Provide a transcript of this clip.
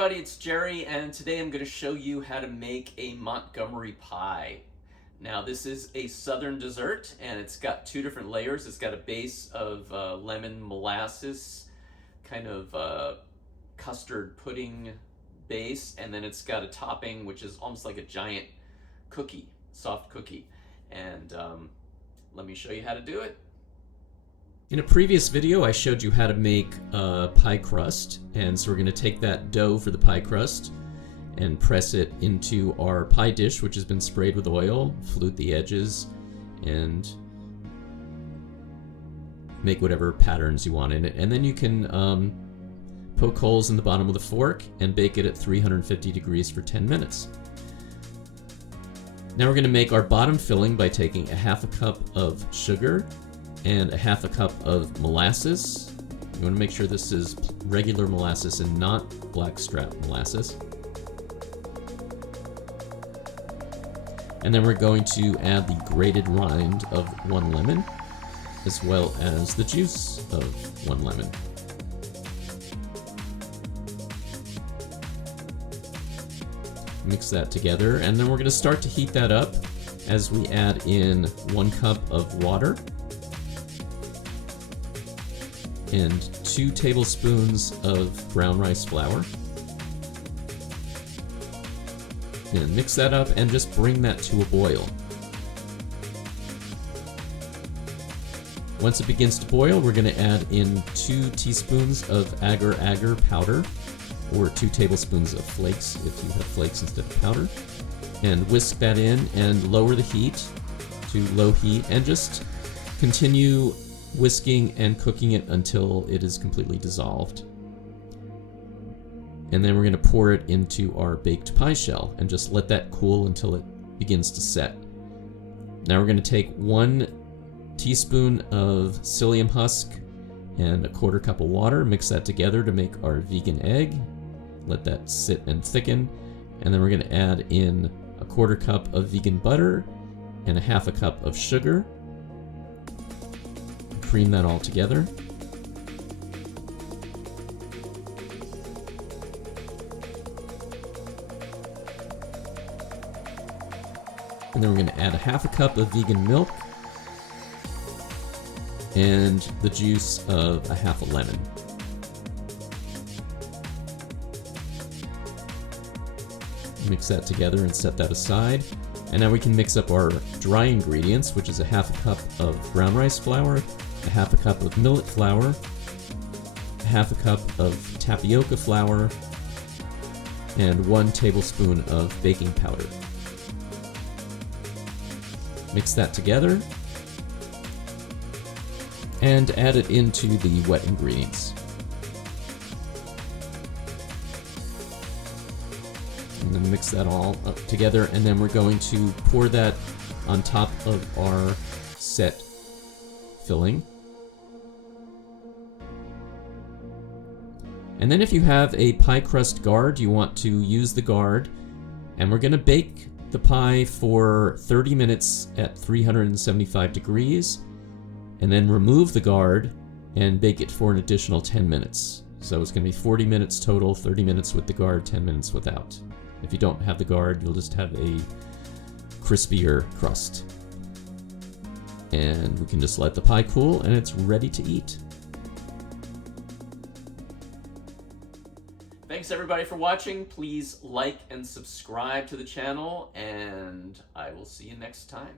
everybody, it's Jerry, and today I'm going to show you how to make a Montgomery pie. Now this is a southern dessert, and it's got two different layers. It's got a base of lemon molasses, kind of custard pudding base, and then it's got a topping which is almost like a giant cookie, soft cookie. And let me show you how to do it. In a previous video, I showed you how to make a pie crust, and so we're going to take that dough for the pie crust and press it into our pie dish, which has been sprayed with oil, flute the edges, and make whatever patterns you want in it. And then you can poke holes in the bottom with a fork and bake it at 350 degrees for 10 minutes. Now we're going to make our bottom filling by taking a half a cup of sugar and a half a cup of molasses. You want to make sure this is regular molasses and not blackstrap molasses. And then we're going to add the grated rind of 1 lemon, as well as the juice of 1 lemon. Mix that together, and then we're going to start to heat that up as we add in 1 cup of water and 2 tablespoons of brown rice flour. And mix that up and just bring that to a boil. Once it begins to boil, we're going to add in 2 teaspoons of agar powder, or 2 tablespoons of flakes if you have flakes instead of powder, and whisk that in and lower the heat to low heat and just continue whisking and cooking it until it is completely dissolved. And then we're going to pour it into our baked pie shell and just let that cool until it begins to set. Now we're going to take 1 teaspoon of psyllium husk and a 1/4 cup of water, mix that together to make our vegan egg. Let that sit and thicken, and then we're going to add in a 1/4 cup of vegan butter and a half a cup of sugar. Cream that all together. And then we're going to add a half a cup of vegan milk and the juice of a half a lemon. Mix that together and set that aside. And now we can mix up our dry ingredients, which is a half a cup of brown rice flour, a half a cup of millet flour, a half a cup of tapioca flour, and 1 tablespoon of baking powder. Mix that together and add it into the wet ingredients. And then mix that all up together, and then we're going to pour that on top of our set filling. And then if you have a pie crust guard, you want to use the guard, and we're going to bake the pie for 30 minutes at 375 degrees, and then remove the guard and bake it for an additional 10 minutes. So it's going to be 40 minutes total, 30 minutes with the guard, 10 minutes without. If you don't have the guard, you'll just have a crispier crust. And we can just let the pie cool, and it's ready to eat. Thanks everybody for watching. Please like and subscribe to the channel, and I will see you next time.